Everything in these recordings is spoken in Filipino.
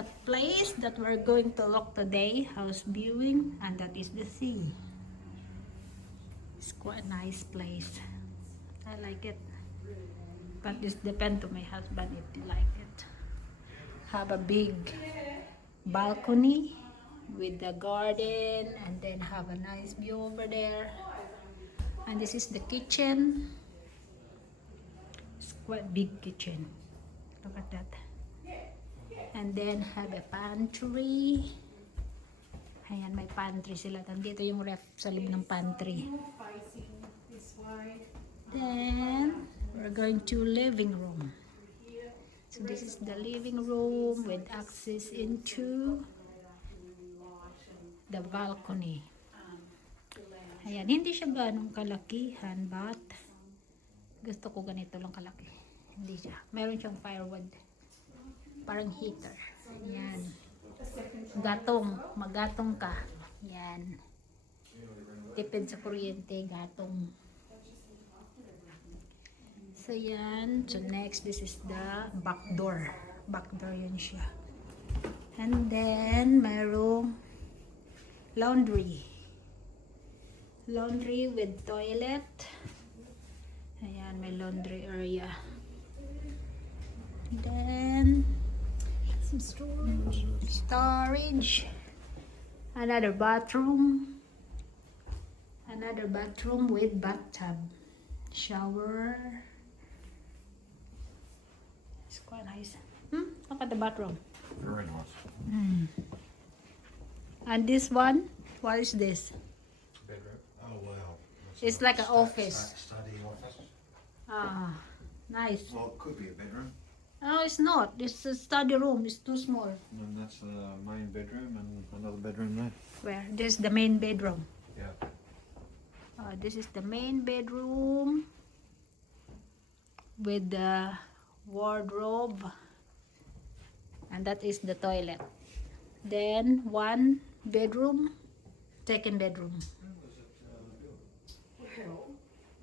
the place that we're going to look today, house viewing, and that is the sea. It's quite a nice place. I like it. But this depends to my husband if he like it. Have a big balcony with the garden, and then have a nice view over there. And this is the kitchen. It's quite big kitchen. Look at that. And then have a pantry. Ayan, may pantry sila. Nandito yung ref sa loob ng pantry. Then, we're going to living room. So this is the living room with access into the balcony. Ayan, hindi siya ganong kalakihan, but gusto ko ganito lang kalaki. Hindi siya. Meron siyang firewood. Parang heater. Ayan. Gatong. Magatong ka. Ayan. Tipid sa kuryente. Gatong. So, yan. So, next, this is the back door. Back door yun siya. And then, mayroong laundry. Laundry with toilet. Ayan, may laundry area. Then, some storage. Storage. Another bathroom. Another bathroom with bathtub. Shower. It's quite nice. Look at the bathroom. Very nice. And this one, what is this? Bedroom. Oh wow. It's like an office. Study office. Ah, nice. Well, it could be a bedroom. No, it's not. It's a study room. It's too small. And that's the main bedroom and another bedroom there. Where? This is the main bedroom. Yeah. This is the main bedroom with the wardrobe, and that is the toilet. Then one bedroom, second bedroom. Well,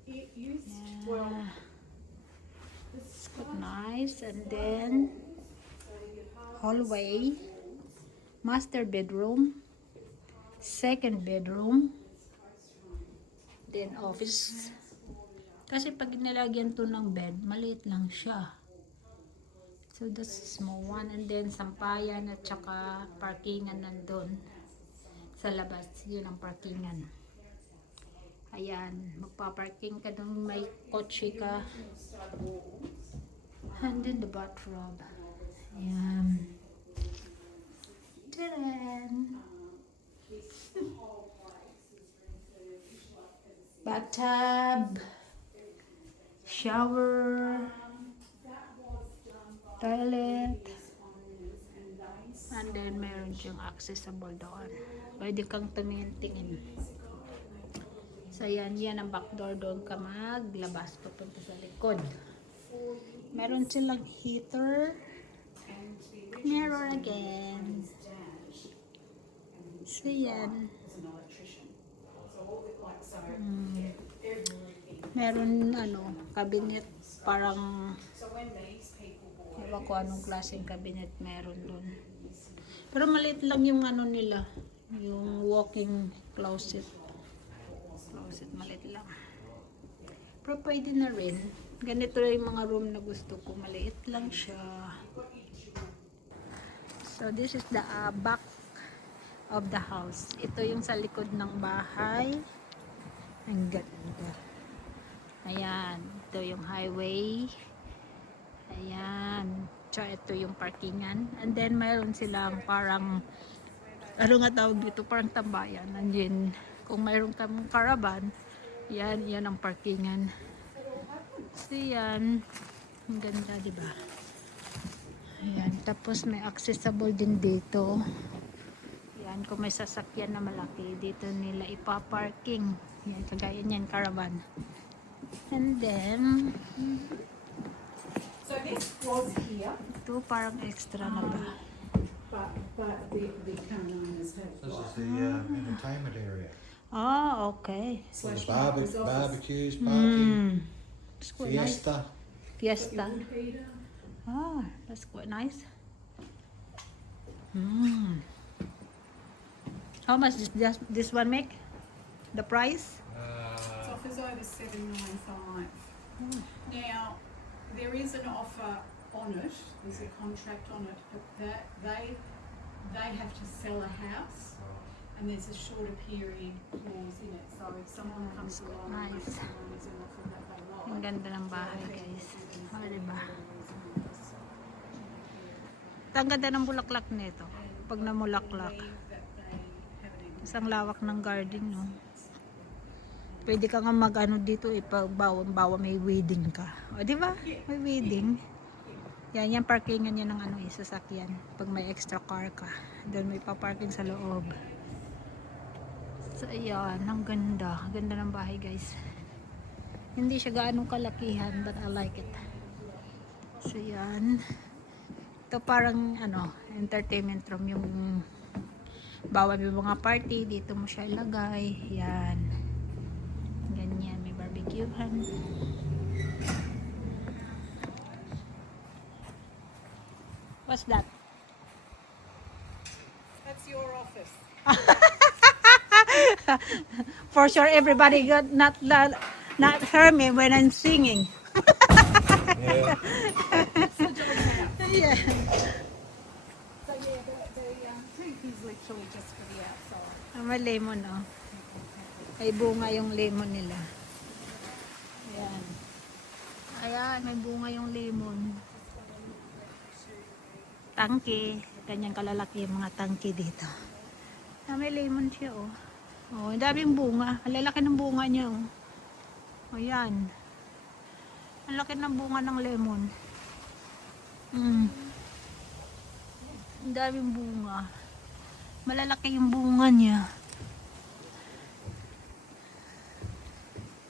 it used Yeah. It's quite nice. And then hallway, master bedroom, second bedroom, then office. Kasi pag nilagyan to ng bed, maliit lang siya. So that's a small one. And then sampayan at saka parkingan nandun sa labas. Yun ang parkingan. Ayan, magpa-parking ka nung may kotse ka. And then the bathroom. Ayan. Tadaan! Bathtub. Shower. Toilet. And then meron siyang accessible doon. Pwede kang tumingin-tingin. So yan ang back door. Doon ka maglabas papunta sa likod. Meron silang heater. Mirror again. So yan. Meron cabinet parang ewan ko anong klaseng cabinet meron doon. Pero maliit lang yung nila, yung walk-in closet. Maliit lang. Pero pwede na rin. Ganito lang yung mga room na gusto ko. Maliit lang siya. So this is the back of the house. Ito yung sa likod ng bahay. Ang ganda. Ayan. Ito yung highway. Ayan. So ito yung parkingan. And then mayroon silang parang ano nga tawag dito? Parang tambayan. Nandiyan. Kung mayroon kang caravan, yan ang parkingan. So yan. Ang ganda, diba? Ayan. Tapos may accessible din dito. Yan. Kung may sasakyan na malaki, dito nila ipaparking. Yan. Kagaya niyan, caravan. And then, so this was here, ito parang extra na ba? but the Carolinas have This is the entertainment area. Ah, okay. For the Slash office. barbecues, parking, It's quite nice. fiesta. Fiesta. Peter. Ah, that's quite nice. Mm. How much does this one make? The price? It offers over 795. Now, there is an offer on it, there's a contract on it, but they have to sell a house and there's a shorter period clause in it. So if someone comes along and Nice. makes someone is an offer that they like, Ang ganda ng bahay, guys. O, diba? Ang ganda ng bulaklak nito. Pag namulaklak. Isang lawak ng garden, no? Pwede ka nga mag-ano dito, bawa may wedding ka. O, di ba? May wedding. Yan, yan parkingan niya ng ano, sasakyan. Pag may extra car ka. Doon may pa-parking sa loob. So, ayan. Ang ganda. Ganda ng bahay, guys. Hindi siya gaanong kalakihan, but I like it. So, yan. Ito parang, ano, entertainment room. Yung bawal may mga party, dito mo siya ilagay. Yan. Ganyan, may barbecuehan. What's that? That's your office. For sure, everybody got not hear me when I'm singing. Yeah. Yeah. So yeah, the roof is literally just for the outside. May lemon, oh. May bunga yung lemon nila. Ayan. Ayan, may bunga yung lemon. Tangke. Ganyang kalalaki yung mga tangke dito. May lemon siya, oh. Oh, ang daming bunga. Ang lalaki ng bunga niya, oh. Ayan. Ang laki ng bunga ng lemon. Ang daming bunga. Malalaki yung bunga niya.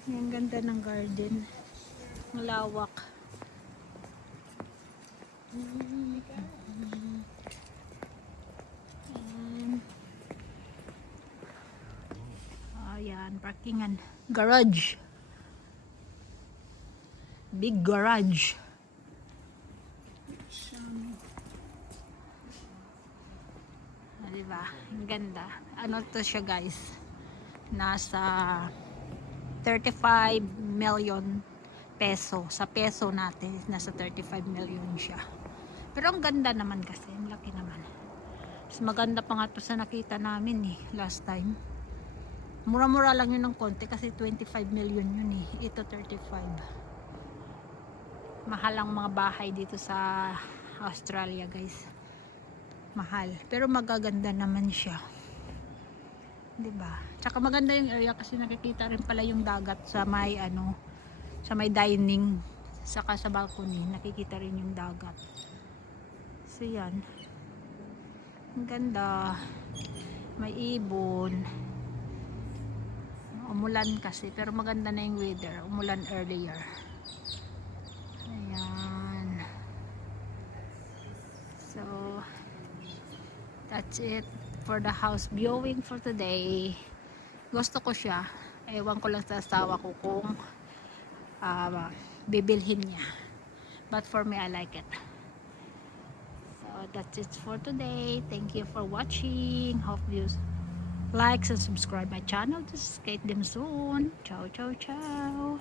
Ang ganda ng garden. Ang lawak. Ayan, parkingan. Garage. Big garage. Diba? Ang ganda. Ano to siya, guys? Nasa 35 million peso. Sa peso natin, nasa 35 million siya. Pero ang ganda naman kasi. Ang laki naman. Mas maganda pa nga to sa nakita namin eh, last time. Mura-mura lang yun ng konti kasi 25 million yun eh. Ito 35. Mahal ang mga bahay dito sa Australia, guys. Mahal. Pero magaganda naman siya. 'Di ba? Tsaka maganda yung area kasi nakikita rin pala yung dagat sa may ano, sa may dining, saka sa balcony, nakikita rin yung dagat. So yan. Ang ganda. May ibon. Umulan kasi, pero maganda na yung weather. Umulan earlier. Ayan. So, that's it for the house viewing for today. Gusto ko siya. Ewan ko lang sa asawa ko kung bibilhin niya. But for me, I like it. So, that's it for today. Thank you for watching. Hope you like and subscribe my channel. Just skate them soon. Ciao, ciao, ciao.